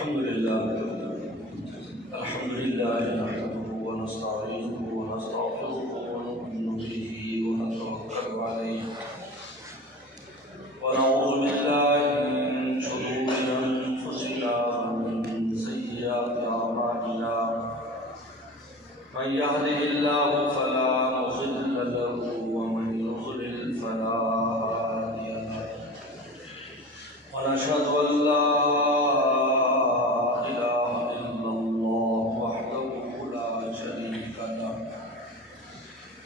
अल्हम्दुलिल्लाह नहमदुहु व नस्तईनुहु व नस्तगफिरुहु व नु'मिनु बिही व नतवक्कलु अलैहि व नऊज़ु बिल्लाहि मिन शुरूरि अनफुसिना व मिन सय्यिआति अअमालिना मन यहदिहिल्लाहु फला मुज़िल्ल लहु व मन युज़लिल फला हादिय लहु व नशहदु अन ला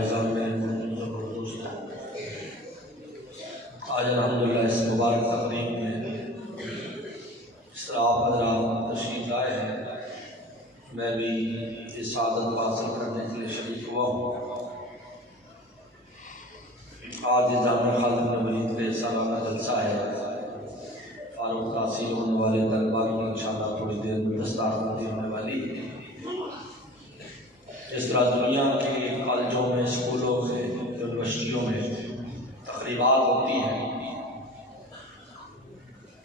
इज़्ज़त में दोस्तों आज अल्हम्दुलिल्लाह इस मुबारक तकरीब में इस तरह आप हज़रात तशरीफ़ लाए हैं, मैं भी इस सादत को हासिल करने के लिए शरीक हुआ हूँ। आज जामिया खालिद बिन वलीद के सालाना जलसा है, फारूक तासीर होने वाले दरबार की इंशाअल्लाह थोड़ी देर में दस्तारबंदी होने वाली है। इस तरह दुनिया के कॉलेजों में, स्कूलों में, यूनिवर्सिटियों में तकरीबात होती हैं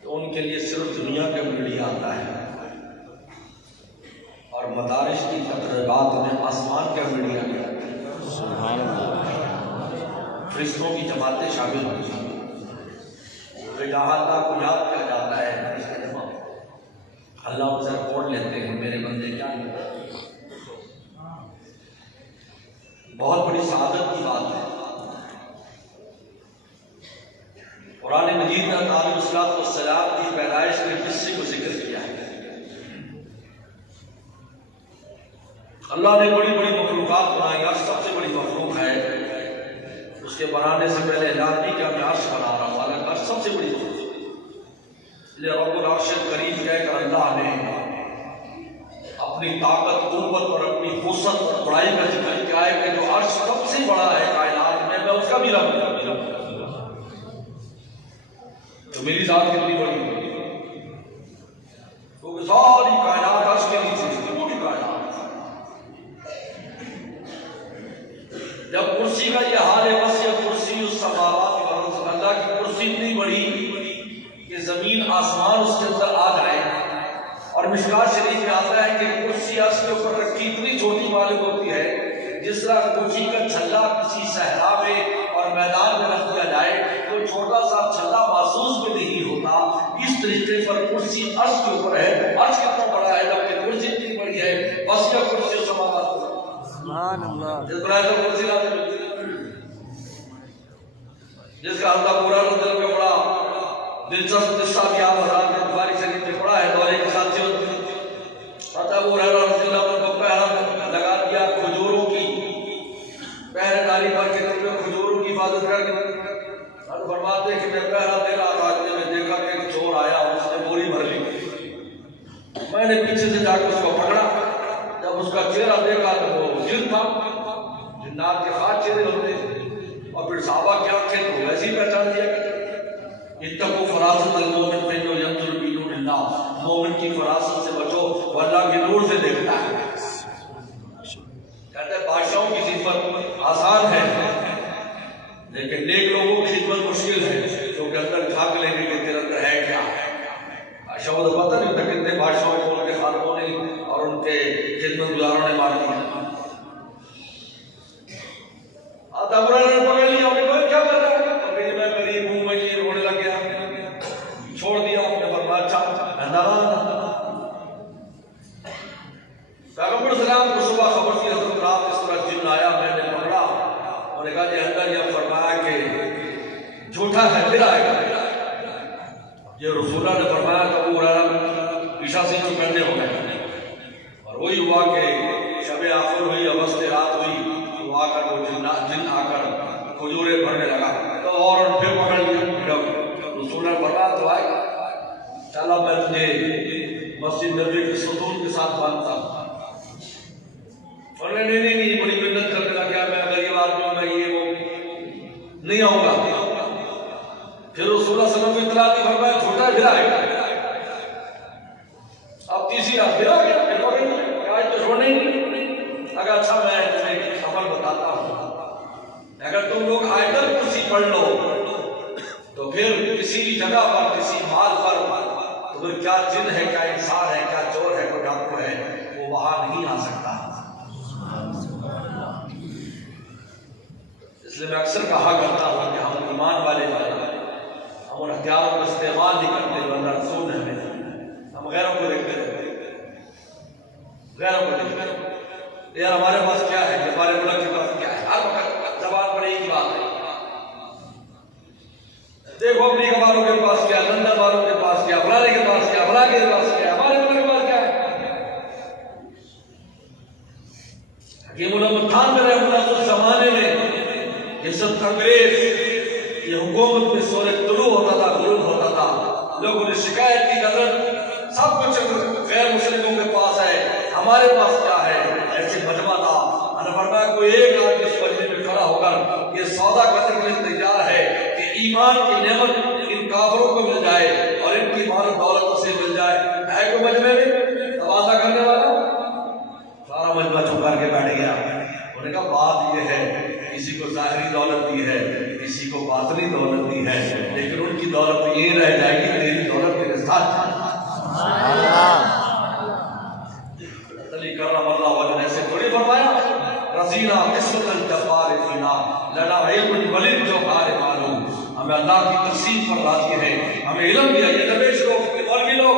तो उनके लिए सिर्फ दुनिया का मीडिया आता है और मदारिस की तकरीबात में आसमान का मीडिया भी आता है। फरिश्तों की जमातें शामिल होती हैं, फिर जहाँ अल्लाह को याद किया जाता है अल्लाह उनसे रिपोर्ट लेते हैं मेरे बंदे क्या है। बहुत बड़ी सआदत की बात है। कुरान मजीद में अल्लाह अलैहिस्सलाम की पैदाइश के किस्से को जिक्र किया है। अल्लाह ने बड़ी बड़ी मखलूक़ात बनाई, अर्श सबसे बड़ी मखलूक है। उसके बनाने से पहले ऐलान भी किया मैं अर्श बना रहा हूँ, हालांकि अर्श सबसे बड़ी मखलूक है। रब्बुल अर्शिल करीम कहकर अल्लाह ने अपनी ताकत, कुव्वत और अपनी वुसअत और बड़ाई का जिक्र किया है कि जो अर्श सबसे बड़ा है कायनात में, मैं उसका भी रब हूँ। तो मेरी जात कितनी बड़ी है, तो सारी कायनात अर्श के नीचे है, पूरी कायनात। जब कुर्सी का ये हाल है, बस ये कुर्सी उस समावात वल अर्ज़, अल्लाह की कुर्सी इतनी बड़ी कि जमीन आसमान उसके अंदर आ जाए। और मिशकात शरीफ में आता है कि कुर्सी अर्श के ऊपर रखी इतनी छोटी मालूम होती है जिस तरह कुर्सी का छल्ला किसी सहरा में और और मैदान में रख दिया जाए तो छोटा सा छल्ला महसूस भी नहीं होता। इस तरीके पर कुर्सी अर्श के ऊपर है। अर्श कितना बड़ा है जबकि कुर्सी इतनी बड़ी है, बस का कुर्सी समाप्त जिसका हल्का पूरा मतलब में बड़ा दिलचस्प किस्सा भी आप हज़रात ने बुखारी शरीफ में पढ़ा है। दौरे के साथियों अबू हुरैरा रज़ियल्लाहु अन्हु को पहरा लगा दिया खजूरों की पहरेदारी पर के लिए खजूरों की हिफाजत करनी। और फरमाते कि मैं पहरा दे रहा था कि मैं देखा कि एक चोर आया और उसने बोरी भर ली। मैंने पीछे से जाकर उसको पकड़ा। जब उसका चेहरा देखा तो वो जिन था, जिन्नात के खास चेहरे होते और फिर साहबा की आंखें तो वैसे ही पहचान दिया। इत्तक़ू फ़रासत अल-मोमिन फ़इन्नहु यंज़ुरु बिनूरिल्लाह, मोमिन की फरासत से बचो, वो अल्लाह के नूर से देखता है। कहते हैं बादशाहों की खिदमत आसान है लेकिन नेक लोगों की खिदमत मुश्किल है, क्योंकि अंदर झांक लेंगे कि तेरे अंदर है क्या। बादशाहों को पता नहीं होता कितने बादशाहों को उनके खानों ने और उनके खिदमत गुजारों ने मार दिया। पकड़ लिया, क्या कर रहा है? मैं गरीब हूं, मैं ये रोने लग गया, छोड़ दिया। अपने फरमाया अच्छा पैगंबर सलाम को सुबह खबर दी हज़रत रात इस तरह जिन आया, मैंने पकड़ा और कहा ये अंदर यह फरमाया कि झूठा है, फिर आएगा। ये रसूला ने फरमाया तो अबू हुरैरा ईशा से चुकन्ने हो गए। और वही हुआ कि शब आखिर हुई, अवस्थे रात हुई, तो आकर वो जिन आकर खजूरें भरने लगा तो और फिर पकड़ लिया। रसूल ने फरमाया तो आएगा, चला मैं तुझे मस्जिद नबी के सतून के साथ बांधता हूँ। और नहीं बड़ी मिन्नत करने लगा, मैं गरीब आदमी हूं, मैं ये वो नहीं आऊंगा। फिर रसूल सल्लल्लाहु अलैहि वसल्लम को इत्तला दी, फरमाया छोटा फिर आएगा। अब तीसरी रात फिर आ गया, फिर पकड़ आज तो छोड़ने ही नहीं। अगर अच्छा मैं तुम्हें एक अमल बताता हूँ, अगर तुम लोग आयतल कुर्सी पढ़ लो तो फिर किसी भी जगह पर, किसी माल पर, तो फिर क्या जिन है, क्या इंसान है, क्या चोर है, कोई डाकू है, वो वहां नहीं आ सकता। इसलिए मैं अक्सर कहा करता हूं कि हम ईमान वाले हम उन हथियारों का इस्तेमाल नहीं करते जो अल्लाह रसूल ने हमें। हम गैरों को देखते रहते, गैरों को देखते यार हमारे पास क्या है, हमारे मुल्क के पास क्या है। हर वक्त जबान पर एक ही बात है, देखो अमेरिका वालों के पास क्या, लंदन वालों के पास क्या, फलाने के पास क्या, फलाने के पास क्या, हमारे मुल्क के पास क्या है। हकीमुल-उम्मत में रहमतुल्लाह उस जमाने में ये सब अंग्रेज ये हुकूमत में सोरे तुलू होता था, गुरूब होता था, लोगों ने शिकायत की हज़रत सब कुछ गैर मुस्लिमों के पास है, हमारे पास क्या है। ऐसे मजमा था, फरमाया कोई एक आदमी इस मजमे में खड़ा होकर ये सौदा करने के लिए तैयार है कि ईमान की नेमत इन काफिरों को मिल जाए और इनकी माल दौलत से मिल जाए। है कोई मजमे में तबादला करने वाला? सारा मजमा चुप करके बैठ गया। उन्होंने कहा बात यह है किसी को ज़ाहिरी दौलत दी है, किसी को बातनी दौलत दी है, लेकिन उनकी दौलत ये रह जाएगी, तेरी दौलत तेरे साथ। ऐसे थोड़ी फरमाया रज़ीना किस्मतल जब्बार फीना लना इल्मुल वलीद जो हारे मालूम। हमें अल्लाह की तक़सीम पर राज़ी है, हमें इल्म दिया। ये दरवेश लोग, ये मौलवी लोग,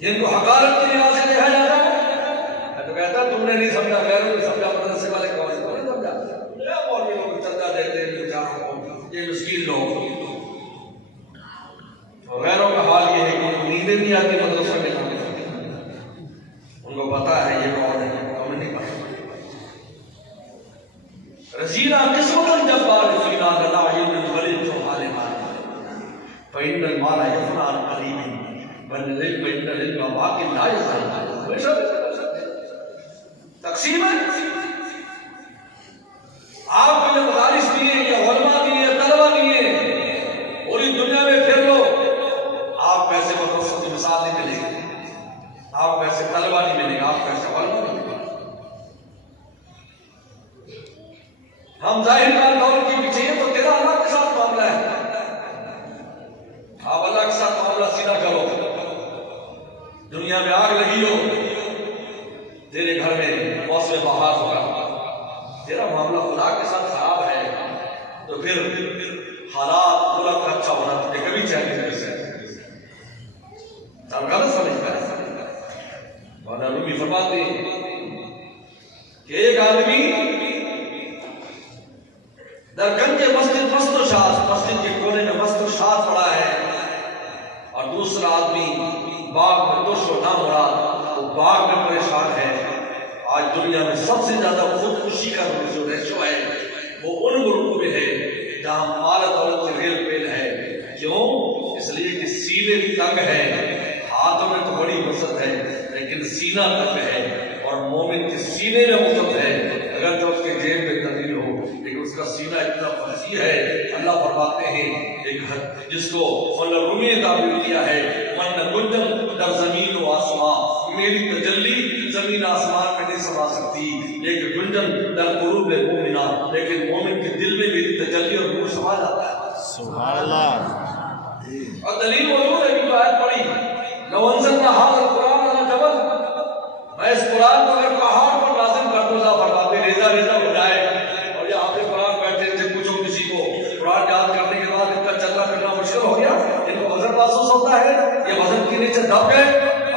जिनको हक़ारत की निगाह से देखा जाता है तो कहता तुमने नहीं समझा, गैरों ने समझा, मदरसे वाले कौन से नहीं समझा। मौलवी लोग चंदा देते हैं बेचारों को, ये मिस्कीन लोग। और गैरों का हाल ये है कि उनको नींदें नहीं आती मदरसे में, उनको पता है ये कौन है, तुम्हें नहीं पता। रज़ीना किस्मतन जब्बार फीना लना इल्मुल वलीद जो हाले मालूम फ़इन्नल माला यफ़ना अन क़रीबिन वल इल्म बाक़िन ला यज़ाल। तक़सीम है आपको जो मदारिस दिए या उलमा दिए, तलबा दिए, पूरी दुनिया में फिर लो, आप पैसे मदरसों की मिसाल नहीं मिलेगी, आप पैसे तलबा नहीं मिलेगा, आप पैसे उलमा नहीं मिलेगा। हम जाहिर दौर के पीछे तो तेरा अल्लाह के साथ मामला है, आप अल्लाह के साथ मामला सीधा करो। दुनिया में आग लगी हो, तेरे घर में मौसम बहार हो रहा, तेरा मामला खुदा के साथ खराब है, तो फिर हालात मुल्क का अच्छा होना तुझे कभी चैन नहीं कर सकते। गलत समझता है। मौलाना रूमी फरमाते कि एक आदमी दरगन के मस्जिद के कोने में मस्तशाद पड़ा है और दूसरा आदमी बाग में दुश्मन ना मुड़ा तो बाग में परेशान है। आज दुनिया में सबसे ज्यादा खुदकुशी का जो रेशो है वो उन मुल्कों में है जहां माल दौलत की रेल पेल है। क्यों? इसलिए कि सीने तंग है, हाथों में तो बड़ी वसत है लेकिन सीना तंग है। और मोमिन के सीने में वसत है, अगर तो उसके जेब में तंगी हो लेकिन उसका सीना इतना फसी है। अल्लाह फरमाते हैं एक जिसको रूमी ने ताबीर किया है, मन गुंजन दर जमीन व आसमां, मेरी तजल्ली जमीन आसमान में नहीं समा सकती लेकिन गुंजन दर कुरूब मोमिना, लेकिन मोमिन के दिल में मेरी तजल्ली और नूर समा जाता है। सुभान अल्लाह। और दलील मौजूद है कि आयत पढ़ी लो अंज़लना हाज़ल कुरान अला जबल, मैं इस कुरान को अगर पहाड़ पर नाज़िल कर दूं, अल्लाह फरमाते रेजा रेजा हो जाए। और यहाँ पे कुरान बैठे थे, पूछो किसी को कुरान याद करने के बाद इनका चलना फिरना मुश्किल हो गया, इनको वजन महसूस होता है, ये वजन के नीचे दब गए।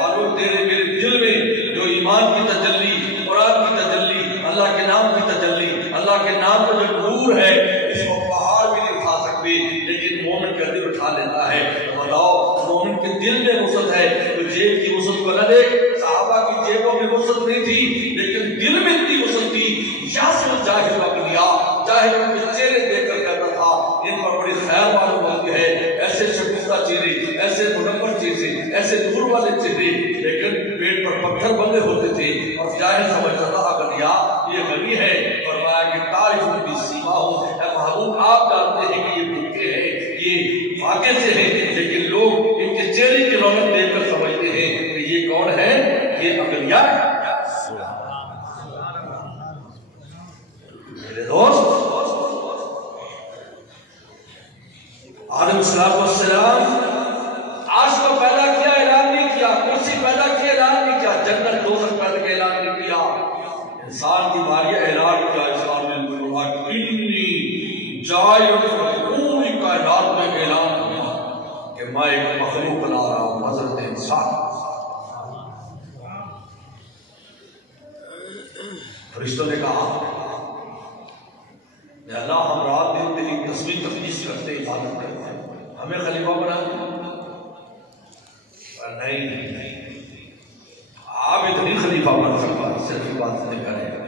और वो तेरे मेरे दिल में जो ईमान की तजल्ली, कुरान की तजल्ली, अल्लाह के नाम की तजल्ली, अल्लाह के नाम का जो नूर है इसको पहाड़ भी नहीं उठा सकते लेकिन मोमिन का दिल उठा लेता है। बताओ मोमिन के दिल में वसत है तो जेब की वसत को न देख। सहाबा की जेबों में वसत नहीं थी लेकिन दिल में इतनी वसत थी। जाहिर अगलिया जाहिर उनके चेहरे देखकर कहता था इन पर बड़ी खैर मालूम होती है, ऐसे शगुफ्ता चेहरे, ऐसे मुनव्वर चेहरे, ऐसे नूर वाले चेहरे, लेकिन पेट पर पत्थर बंधे होते थे और जाहिर समझता था अगलिया ये गनी है। फरमाया कि तारीफ की सीमा हूं, महबूब आप जानते हैं कि ये भूखे हैं, ये फाके से हैं, लेकिन लोग इनके चेहरे की रौनक देखकर समझते हैं कि ये कौन है, ये अगलिया है। मेरे दोस्त आदम आश को पैदा किया, ऐलान नहीं किया, कुर्सी पैदा की, ऐलान नहीं किया, जन्नत दोज़ख पैदा किया, ऐलान नहीं किया, इंसान की बारी ऐलान किया। इंसान ने पूरी कायनात में ऐलान किया कि मैं एक मखलूक बना रहा हूं, हज़रत इंसान। फरिश्तों ने कहा अल्लाह हम रात दिन तेरी तस्बीह तकदीस करते, इबादत करते हैं, हमें खलीफा बना नहीं, आप इतनी खलीफा बन सकता है, सिर्फ इबादत नहीं करेगा।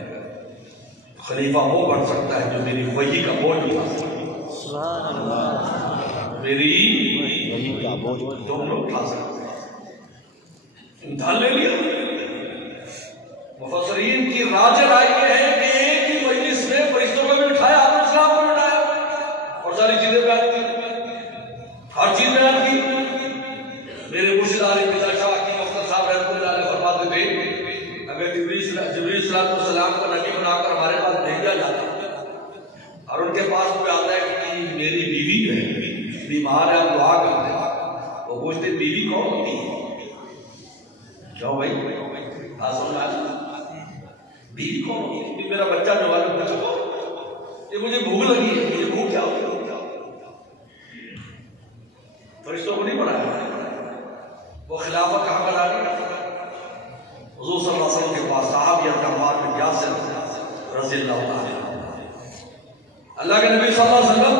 खलीफा वो बन सकता है जो मेरी वही का बोझ उठा सकता, मेरी वही का बोझ तुम लोग उठा सकते हैं। इम्तिहान ले लिया। मुफस्सिरीन की राज राय है कि एक ही मजलिस में फरिश्तों को भी उठाया, आदम सलाम को उठाया और सारी चीजें बयान की, हर चीज बयान की। मेरे मुर्शिद आलिम पिता शाह की मुफ्ती साहब रहमतुल्लाह अलैह फरमाते थे अगर जिब्रील सलाम को नबी बनाकर हमारे पास भेजा जाता और उनके पास कोई आता है कि मेरी बीवी है, बीमार है, दुआ करते हैं, वो पूछते बीवी कौन होती है? क्यों भाई बीवी कौन होती है? मेरा बच्चा जो वाला पूछो ये मुझे भूख लगी है, मुझे भूख क्या होती है? फरिश्तों को नहीं बनाया, वो खिलाफत कहां पर आ गई? हुजूर सल्लल्लाहु अलैहि वसल्लम के पास साहब या अम्मार बिन यासिर रज़ियल्लाहु अन्हु, अल्लाह के नबी सल्लल्लाहु अलैहि वसल्लम,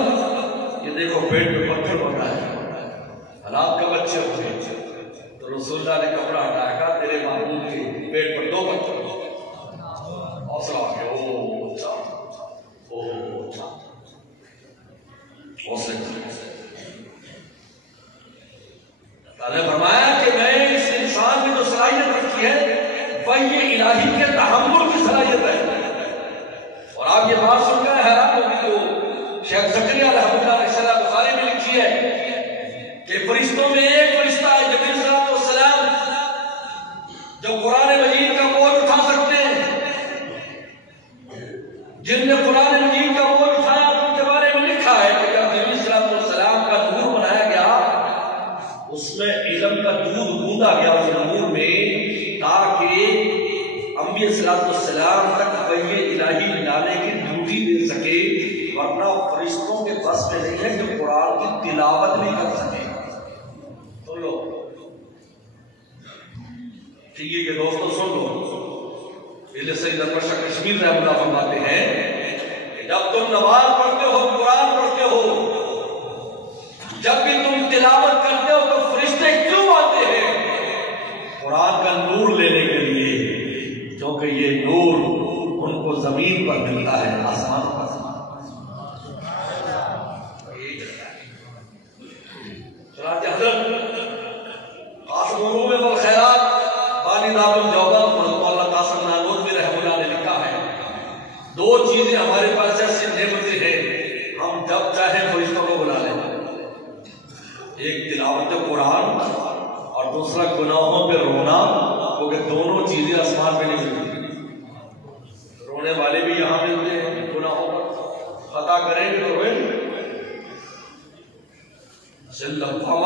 ये देखो पेट में पत्थर बना है, हालात का बच्चे हुए, तो रसूलुल्लाह ने कपड़ा हटाया, कहा तेरे महबूब के पेट पर 2 पत्थर, हौसला आ गया, फरमाया कि मैं इस इंसान में जो सलाहियत रखी है वह ये इलाही के तहम्मुल की सलाहियत है। और आप ये बात सुनकर हैरान होगी जो शेख ज़करिया रहमतुल्लाह अलैहि शरह बुखारी में लिखी है कि फरिश्तों में एक फरिश्ता है जिब्रील सलाम जो कुरान मजीद का बोझ उठा सकते हैं, जिनने कुरान मजीद का बोझ उठाया तो उनके बारे में लिखा है कि जब जिब्रील सलाम का नूर बनाया गया उसमें इल्म का दूध बूंदा गया उस नूर में, ताकि अंबिया सलाम तक वही इलाही लाने की ड्यूटी दे सके वरना फरिश्तों के बस में नहीं है कि कुरान की तिलावत भी कर सके। सुन लो ठीक है कि दोस्तों, सुन लो, सैयद अकबर शाह कश्मीर रहमतुल्लाह फरमाते हैं कि जब तुम नमाज पढ़ते हो, कुरान पढ़ते हो, जब भी तुम तिलावत करते हो तो फरिश्ते क्यों आते हैं? कुरान का नूर लेने के लिए, क्योंकि ये नूर उनको जमीन पर मिलता है, आसमान पर। दो चीजें हमारे पास ऐसी नेमतें हैं, हम जब चाहे फरिश्तों को बुला लें। एक तिलावत कुरान और दूसरा गुनाहों पे रोना, क्योंकि दोनों चीजें आसमान पे नहीं मिलती। रोने वाले भी यहां मिलते हैं, गुनाहों पर खता करेंगे तो रोए।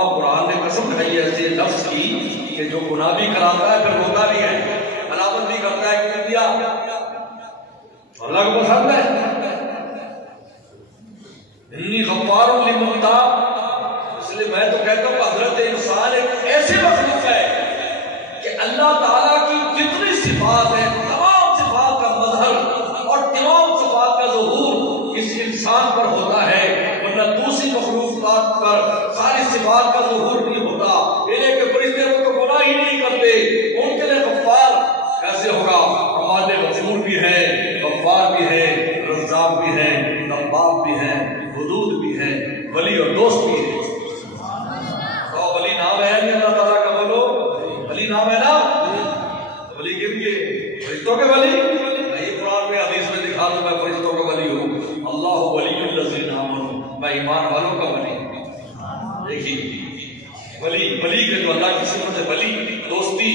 कुरान ने कसम खाई ऐसे लफ्ज की कि जो गुनाह भी कराता है फिर रोता भी है, अलामत भी करता है कि दिया अल्लाह को पसंद है। इन्नी गफ्फारुन लिमुता, इसलिए मैं तो कहता हूँ हजरत इंसान एक ऐसी मखलूक है कि अल्लाह ताला की जितनी सिफात है, तमाम सिफात का मजहर और तमाम सिफात का ज़ुहूर इस इंसान पर होता है, वरना दूसरी मखलूकात पर सारी सिफात का ज़ुहूर नहीं होता। मेरे के फरिश्ते वो तो गुनाह ही नहीं करते, उनके लिए गफ्फार कैसे होगा? हमारे गफूर भी है, गफ्फार भी है, रज़्ज़ाक़ भी है, तव्वाब भी है, वदूद भी है, वली और दोस्त भी है। तो वली नाम है नहीं अल्लाह ताला का, बोलो वली नाम है ना। वली किनके? फरिश्तों के वली। ये कुरान में हदीस में दिखा दो मैं फरिश्तों का वली हूँ। अल्लाह वलियुल लज़ीना आमनू, मैं ईमान वालों का वली। देखिए वली, वली के जो अल्लाह की सिफत है, वली दोस्ती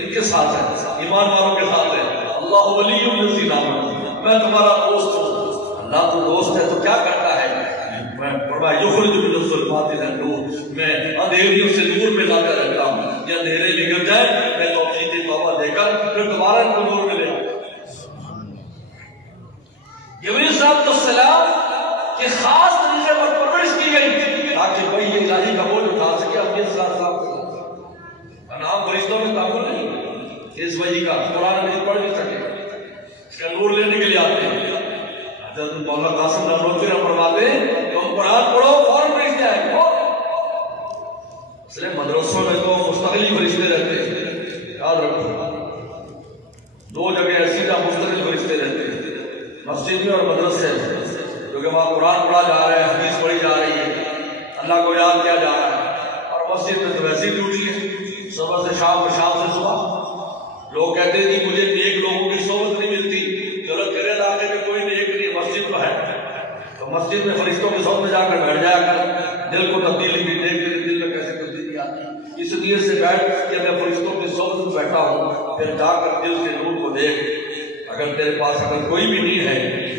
इनके साथ है, ईमान वालों के साथ है। अल्लाह वलियुल लज़ीना आमनू, मैं तुम्हारा दोस्त हूँ। अल्लाह तो दोस्त है तो क्या करता है? मैं अंधेरियों से नूर में लाता रहता हूँ, या अंधेरे निकल जाए मैं तौफीक तौबा देकर फिर दोबारा इनको नूर में ले आता। जिब्रील सलाम की खास तरीके पर परवरिश की गई ताकि कोई ये इलाही का बोल उठा सके। अपने साथ नाम फरिश्तों में तामुल नहीं, इस वजह का कुरान में पढ़ भी सके, इसका नूर लेने के लिए आते हैं। मौलाना कासिम नानोतवी फरमाते तुम कुरान पढ़ो फौरन फरिश्ते आएंगे। इसलिए मदरसों में तो मुस्तकिल फरिश्ते रहते हैं, याद रखो। दो जगह ऐसी जहाँ मुस्तकिल फरिश्ते रहते हैं, मस्जिद में और मदरसे में, क्योंकि वहाँ कुरान पढ़ा जा रहा है, हदीस पढ़ी जा रही है, अल्लाह को याद किया जा रहा है। और मस्जिद में तो वैसी ड्यूटी है, सुबह से शाम, शाम से सुबह। लोग कहते हैं कि मुझे नेक लोगों की सोबत नहीं मिलती। चलो तेरे इलाके में कोई नेक नहीं, मस्जिद तो है, तो मस्जिद में फरिश्तों के सोबत में जाकर बैठ जाया कर। दिल को तब्दीली भी देख, तेरे दिल में कैसे तब्दीली आती, इस नीयत से बैठ कि मैं फरिश्तों की सोबत में बैठा हूँ, फिर जाकर दिल के नूर को देख। अगर तेरे पास अगर कोई भी नहीं है,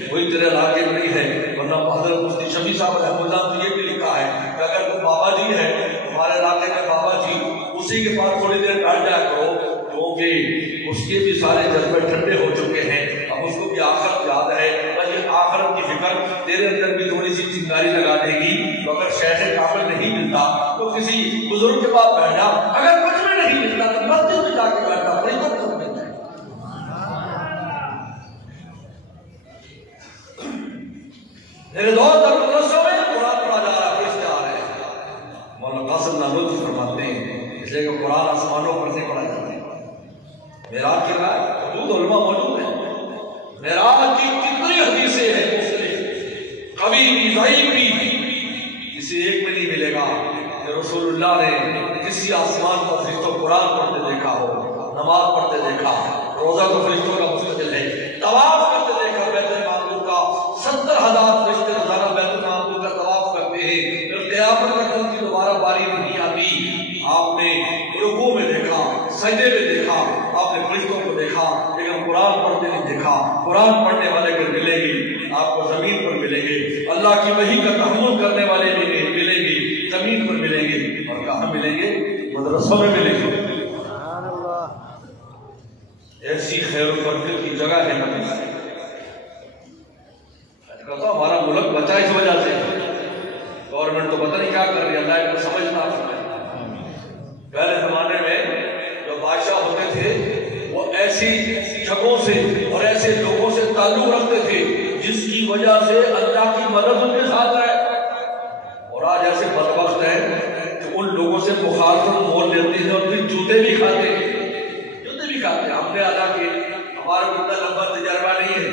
कोई तेरे इलाके में नहीं है, वरना हज़रत मुफ्ती शफी साहब रहमतुल्लाह तो ये भी लिखा है कि अगर कोई बाबा जी है हमारे इलाके में, बाबा जी, उसी के पास थोड़ी देर बैठ जाया करो, क्योंकि उसके भी सारे जज्बे ठंडे हो चुके हैं। अब उसको भी आखिरत याद है, ये आखिरत की फिक्र तेरे अंदर भी थोड़ी सी चिंगारी लगा देगी। तो अगर शेख कामिल नहीं मिलता तो किसी बुजुर्ग के पास बैठा, अगर कुछ भी नहीं मिलता तो मस्जिद में जाके बैठा, बड़ी तो मिल जाए। मेरे दोस्त और मदरसों में कुरान पढ़ा जा रहा है, फरिश्ते आ रहे हैं। मौलाना कासिम नानोतवी फरमाते हैं इसलिए कि कुरान आसमानों पर नहीं पढ़ा जाता है। मेराज के बाद उलमा मौजूद है, मेराज की कितनी हदीसें हैं, कभी भी ज़ईफ़ भी किसी एक में नहीं मिलेगा कि रसूलुल्लाह ने किसी आसमान पर फरिश्तों कुरान पढ़ते देखा हो, नमाज पढ़ते देखा, रोजा तो फरिश्तों का मुस्तकिल है, तवाफ करते देखा। बैतुल मामूर का 70,000 फरिश्ते रोजाना बैतुल मामूर का तवाफ करते हैं, फिर क़यामत तक उनकी दोबारा बारी नहीं आती। आपने रुकू में देखा, सजदे में देखा, आपने फरिश्तों को देखा, लेकिन कुरान पढ़ते नहीं देखा। कुरान पढ़ने वाले अगर मिलेंगे आपको जमीन पर मिलेंगे, अल्लाह की वही का तहम्मुल करने वाले भी मिलेंगे, जमीन पर मिलेंगे। और कहाँ मिलेंगे? मदरसों में मिलेंगे। ऐसी खैर बरकत की जगह है। हमारा मुल्क ताल्लुक रखते थे, जिसकी वजह से अल्लाह की मदद उनके साथ है। और आज ऐसे बदबख्त हैं कि उन लोगों से मुखालफत मोल लेते हैं और फिर जूते भी खाते हैं, हमने हालांकि हमारा इतना लंबा तजर्बा नहीं है,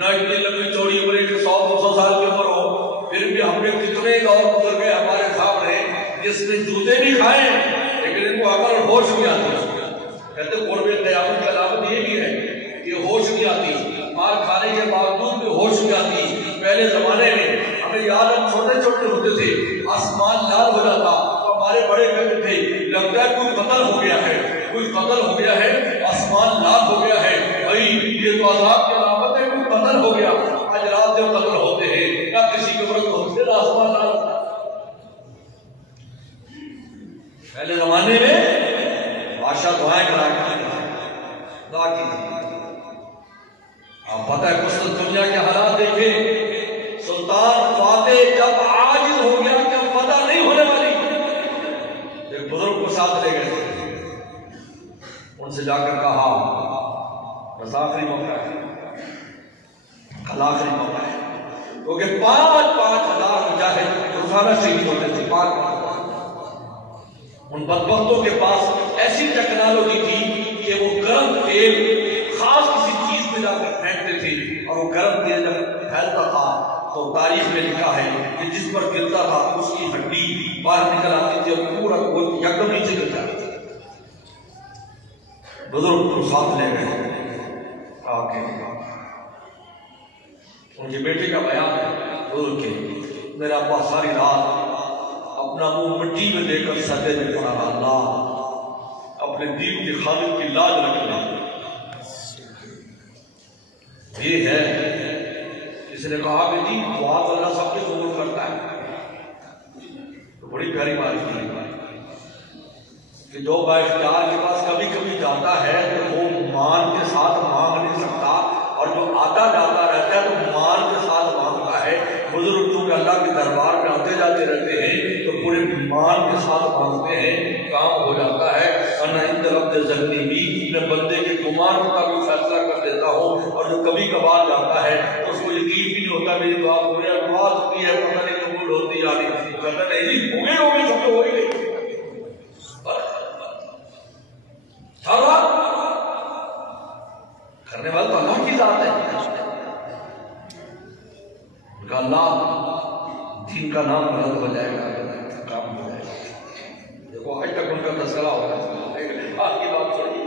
न इतनी लंबी चौड़ी उम्र के 100-200 साल की उम्र हो, फिर भी हमने कितने दौर गुजर गए हमारे सामने जिसने जूते भी खाए लेकिन इनको अकल और होश नहीं आती। कहते कुर्बे क़यामत की अलामत ये भी है कि होश नहीं आती, मार खाने के बावजूद भी होश नहीं आती। पहले जमाने में हमें याद, हम छोटे छोटे होते थे, आसमान लाल हो जाता तो हमारे बड़े कहते थे लगता है कोई कत्ल हो गया है, कोई कत्ल हो गया है, आसमान लाल हो गया है, भाई ये तो अज़ाब की अलामत है, कोई कत्ल हो गया। आज रात जब कत्ल होते हैं या किसी के व्रत होते हैं आसमान लाल। पहले जमाने में बादशाह दुआएं करा दुआ की। आप पता है कुछ दुनिया के हालात देखे, सुल्तान फातेह जब आजिज हो गया, जब फतह नहीं होने वाली, एक बुजुर्ग को साथ ले गए, उनसे जाकर कहा बस आखिरी मौका है, कल आखिरी मौका है, क्योंकि 5-5 हजार मुजाहिद रोजाना शहीद होते थे। 5 उन बदबख्तों के पास ऐसी टेक्नोलॉजी थी कि वो गर्म तेल खास किसी चीज में जाकर फेंकते थे और वो गर्म तेल जब फैलता था तो तारीख में लिखा है कि जिस पर गिरता था उसकी हड्डी बाहर निकल आती थी और पूरा वो यकदम नीचे गिर जाती थी। बुजुर्ग को साथ ले गए, आके उनके बेटे का बयान है बुजुर्ग के, मेरा अब्बा सारी रात अपना मुंह मिट्टी में देकर सदे में पड़ा, अल्लाह अपने दीन के खालिद की लाज रखना। ये है इसने कहा कि जी दुआ तो अल्लाह सबके कबूल करता है। तो बड़ी प्यारी बात की कि जो बाइख्तियार के पास कभी कभी जाता है तो वो मान के साथ मांग नहीं सकता, और जो आता जाता रहता है तो मान के साथ मांगता है। बुजुर्ग चूंकि अल्लाह के दरबार में आते जाते रहते हैं तो पूरे ईमान के साथ मांगते हैं, काम हो जाता है। मैं बंदे के गुमान का भी फैसला कर देता हूँ, और जो कभी कभार जाता है तो उसको यकीन भी नहीं होता मेरी दुआ पूरी होती है, पता नहीं कबूल होती या नहीं, कहता नहीं होगी सब हो ही गई। करने वाला तो अल्लाह की जात है। अल्लाह दीन का नाम गलत हो जाएगा, काम हो जाएगा। देखो आज तक उनका तस्करा हो रहा है, आपकी बात छोड़िए,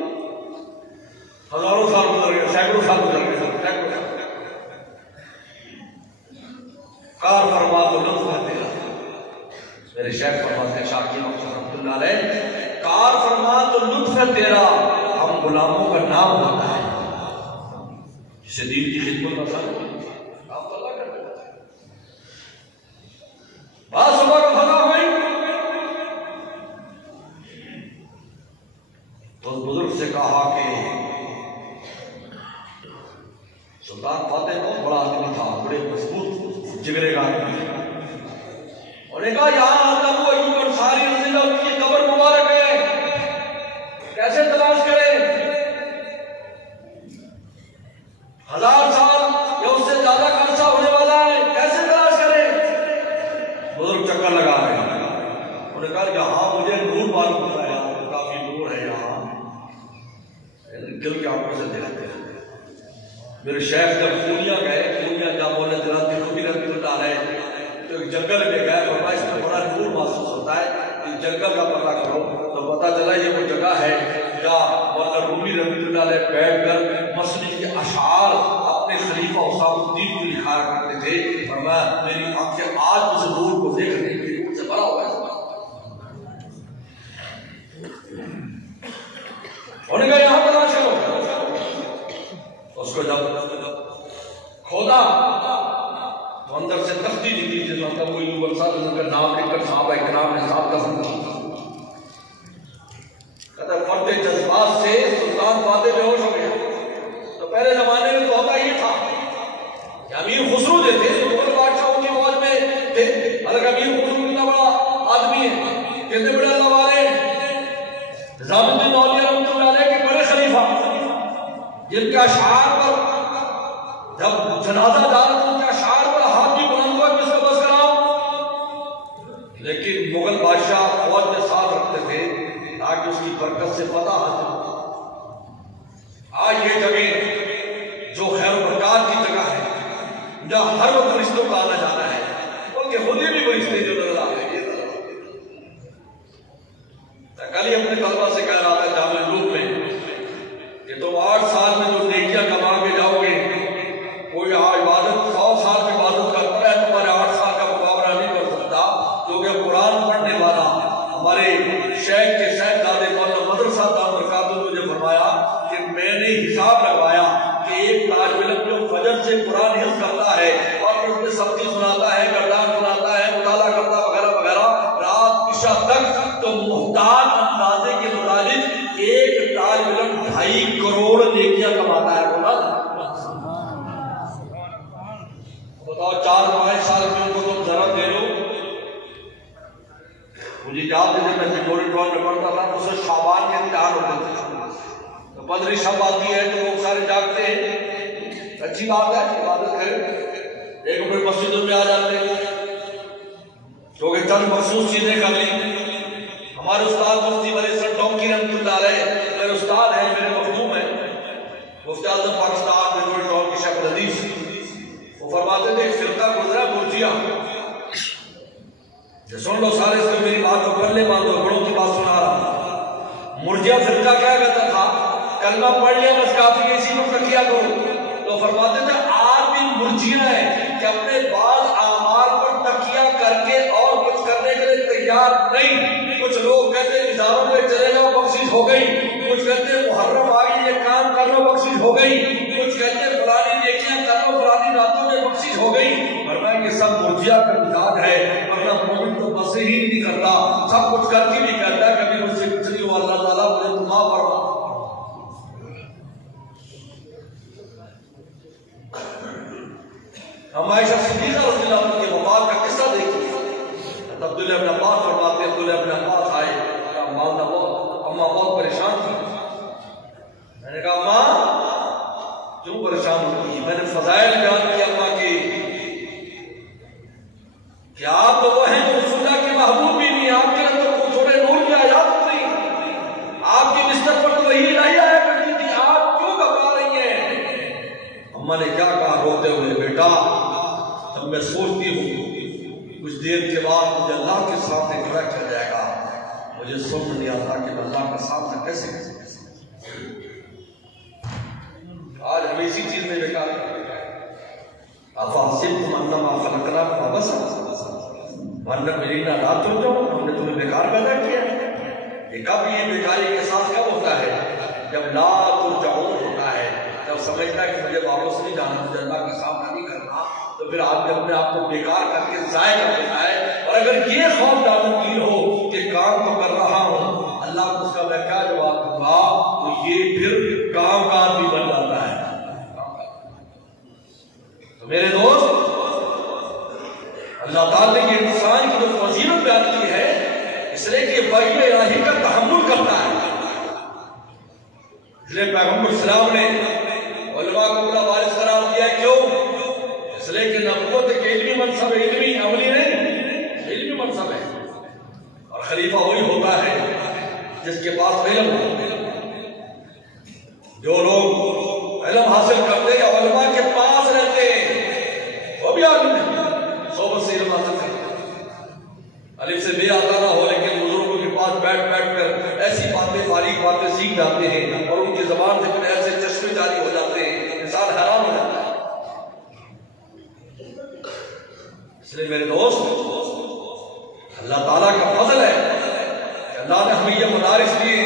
हजारों साल गुजर गए, सैकड़ों साल गुजर गए, सैकड़ों साल। कार फरमा तो लुत्फ है तेरा, मेरे शेख फरमाते हैं शाकिर रहमतुल्लाह अलैह, कार फरमा तो लुत्फ है तेरा, हम गुलामों का नाम होता है जिसे दीन की खिदमत पसंद हो। सुबह को फना हुई तो बुजुर्ग से कहा कि सुल्तान फातेह बहुत बड़ा आदमी था, बड़े मजबूत जिगरे का आदमी, और कहा यहां आता हुआ अय्यूब अंसारी रज़ियल्लाहु अन्हु की कब्र मुबारक है, कैसे तलाश करें? 1000 साल या उससे ज्यादा का अरसा होने वाला है, कैसे तलाश करें? बुजुर्ग चक्कर लगा रहे हैं। उन्होंने कहा यहाँ मुझे नूर मालूम होता है, काफी नूर है यहाँ, दिल के आंखों से देखते हैं। मेरे शेख जब पूनिया गए, पूनिया जब बोले जरा देखो भी है तो एक जंगल में गए, और इसमें बड़ा नूर महसूस होता है, इस जंगल का पता करो तो पता चला ये वो जगह है जहाँ मौलाना रूमी रहमतुल्लाह अलैह बैठकर मसनद के अशार अपने खलीफा हुसैनुद्दीन को लिखा करते थे, और मैं मेरी आंखें आज उस नूर को देखने के लिए से भरा हुआ है। उन्होंने यहाँ तलाश करो, उसको जब खोदा तो अंदर से तख्ती निकली जिस मतलब वो अय्यूब अंसारी का नाम लिखकर साहब इकराम ने साहब दफन किया। कहता फर्द जज्बात से सुल्तान फातेह बेहोश हो गया। तो पहले जमाने में तो होता ही था कि अमीर खुसरू जो थे मुगल बादशाहों की फौज में थे, अगर अमीर खुसरू इतना बड़ा आदमी है, कितने बड़े अल्लाह वाले निजामुद्दीन औलिया रहमतुल्लाह अलैह के बड़े खलीफा, जिनके अशआर पर जब जनाजा जा रहा था क्या शायर वाला हाथ भी बुलंद हुआ कि इसको बस कराओ, लेकिन मुगल बादशाह फौज में साथ रखते थे ताकि उसकी बरकत से पता हासिल हो। आज ये जगह जो खैर बरकत की जगह है, जहाँ हर वक्त फरिश्तों का आना जाना है, उनके खुद ही भी फरिश्ते जो नजर आते हैं। कल ही अपने तलबा से कह रहा था जामे नूर में कि तुम 8 साल में जो नेकियां कमा के जाओगे, कोई इबादत 100 साल की इबादत करता है, तुम्हारे 8 साल का मुकाबला नहीं कर सकता। क्योंकि कुरान पढ़ने वाला हमारे शेख के साहबजादे मौलाना मदरसा ने मुझे फरमाया कि मैंने हिसाब लगवाया कि एक तालिब इल्म जो फजर से कुरान हिफ्ज़ करता है और उसमें सबकी सुनाता है, गर्दान सुनाता है, मुताला करता वगैरह वगैरह रात इशा तक, तो मुहताज अंदाजे के मुताबिक एक तालिब इल्म 2.5 करोड़ नेकियां कमाता है। बताओ 4-5 साल में उनको तुम जरा दे लो। मुझे याद है जब मैं सिक्योरिटी टॉल में पढ़ता था तो उसे शाबान के इम्तिहान होते थे, तो 15 शब आती है तो लोग सारे जागते हैं, अच्छी बात है, इबादत करें, एक अपने मस्जिदों में आ जाते हैं क्योंकि चंद मखसूस चीजें कर ली। हमारे उस्ताद मुफ्ती वली टोंकी रहमतुल्लाह अलैह मेरे उस्ताद हैं, मेरे मखदूम हैं, मुफ्ती आज़म पाकिस्तान सिक्योरिटी टॉल के शेख हदीस, वो फरमाते थे फिरका गुजरा मुर्जिया, सुन लो सारे इसमें मेरी बात को पल्ले बांधो, बड़ों की बात सुना रहा। मुर्जिया फिरका क्या कहता था, कलमा पढ़ लिया बस काफी है, इसी पर तकिया करो। तो फरमाते थे आज भी मुर्जिया है कि अपने बाल आमार पर तकिया करके और कुछ करने के लिए तैयार नहीं। कुछ लोग कहते इजारों में चले जाओ बख्शिश हो गई, कुछ कहते मुहर्रम आ गई ये काम कर लो बख्शिश हो गई, कुछ कहते फलानी नेकियां कर लो फलानी रातों में बख्शिश हो गई। फरमाया ये सब मुर्जिया का मिजाज है, वरना मोमिन तो बस ही नहीं करता, सब कुछ करके भी कहता है कभी मुझसे कुछ नहीं हुआ, अल्लाह ताला मुझे तो माफ फरमा। हम आयशा सिद्दीक़ा रज़ियल्लाहु अन्हा के वफ़ात का किस्सा देखिए। अब्दुल्लाह इब्न अब्बास फरमाते हैं अब्दुल्लाह इब्न अब्बास आए, अम्मा बहुत परेशान थी। मैंने कहा अम्मा क्यों परेशान होती है? मैंने फज़ाइल बयान किया अम्मा की कि आप तो वो हैं जो रसूलुल्लाह के महबूब भी नहीं, आपके अंदर तो थोड़े नूर की आयात नहीं, आपकी बिस्तर पर तो वही इलाही आया करती थी, आप क्यों घबरा रही हैं? अम्मा ने क्या कहा रोते हुए, बेटा तब मैं सोचती हूँ कुछ देर के बाद मुझे अल्लाह के सामने खड़ा किया जाएगा, मुझे समझ नहीं आता कि मैं अल्लाह का सामना कैसे कर सकता। आज हम इसी चीज में बेकार हमने तुम्हें बेकार पैदा किया। ये कब ये बेकारी के साथ कब होता है? जब ला तुरजाऊन होता है, जब समझता है कि मुझे वापस नहीं जाना, मुझे अल्लाह का सामना नहीं करना, तो फिर आदमी अपने आप को बेकार करके जाया कर देता है। और अगर ये खौफ दामोदीन हो कि काम तो कर रहा हूँ, अल्लाह को उसका मैं क्या जवाब दूंगा, तो ये फिर काम का आदमी बन जाता है। तो मेरे दोस्त, अल्लाह ताला ने ये इंसान की जो फजीलत बयान की है इसलिए कि वही इलाही का तहम्मुल करता है। इसलिए पैगंबर सलाम ने उलमा को अपना वारिस करार दिया। क्यों? इसलिए कि नबूवत एक इल्मी मनसब है, इल्मी अमली नहीं, इल्मी मनसब है। और खलीफा वही होता है जिसके पास इल्म हो। जो लोग इल्म हासिल करते हैं या उलमा के पास रहते हैं वो भी आदमी नहीं, सोबत से इल्म हासिल करते हैं। अलिफ से बे आता ना हो, लेकिन बुजुर्गों के पास बैठ बैठ कर ऐसी बातें बारीक बातें सीख जाते हैं और उनकी जबान से फिर ऐसे चश्मे जारी हो जाते हैं, इंसान हैरान हो जाता है। इसलिए मेरे दोस्त, अल्लाह ताला का फजल है कि अल्लाह ने हमें ये मदारिस दिए।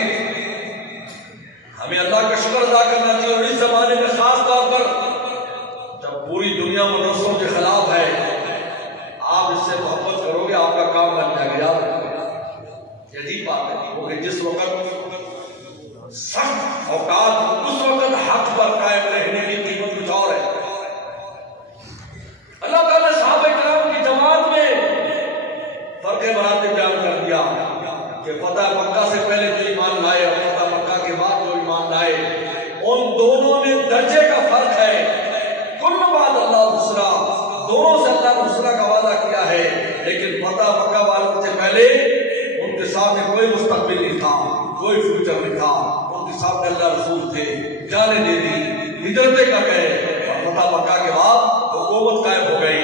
हमें अल्लाह का शुक्र अदा करना चाहिए। और इस जमाने में खास तौर पर जब पूरी दुनिया मदरसों के खिलाफ है, आप इससे मोहब्बत करोगे आपका काम बन जाएगा। याद ये अजीब बात है क्योंकि जिस वक्त सख्त औकात उस वक्त हक पर कायम रहने की कीमत कुछ और है। अल्लाह ताला ने सहाबा किराम की जमात में फर्क मरातिब बयान कर दिया कि फतह मक्का से पहले जो ईमान लाए और फतह मक्का के बाद जो ईमान लाए, उन दोनों में दर्जे का फर्क है। कुल्लु दोनों से अल्लाह ने हुस्ना का वादा किया है, लेकिन फतह मक्का वालों से पहले उनके सामने कोई मुस्तकबिल नहीं था, कोई फ्यूचर नहीं था। उनके सामने अल्लाह रसूल थे, जाने दे दी, हिजरतें कर गए और फतह मक्का के बाद हुकूमत कायम हो गई।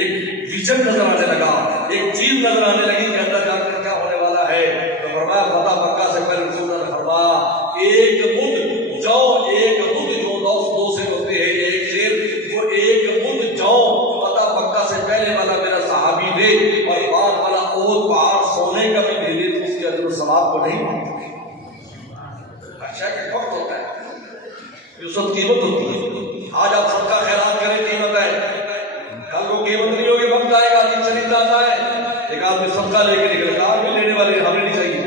एक विजन नजर आने लगा, एक चीज नजर आने लगी कि अंदर जाकर क्या होने वाला है। तो फरमाया फतह मक्का से पहले रसूल ने फरमाया एक मुद जौ, एक मुद जो दो से होते हैं, एक शेर वो एक मुद जौ फतह मक्का से पहले वाला मेरा सहाबी दे और बाद वाला ओहद पहाड़ सोने का भी दे दे तो उसके अजर सवाब को नहीं मानते। अच्छा क्या वक्त होता है, ये सब कीमत होती है। आज आप सबका खैरात करें, कीमत है, कल को कीमत नहीं होगी, वक्त आएगा। दिन चरित्र आता है, एक आदमी सबका लेके निकलेगा, आप भी लेने वाले हमें नहीं चाहिए,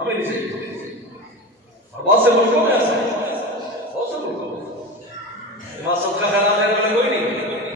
हमें नहीं चाहिए। और बहुत से मुल्कों में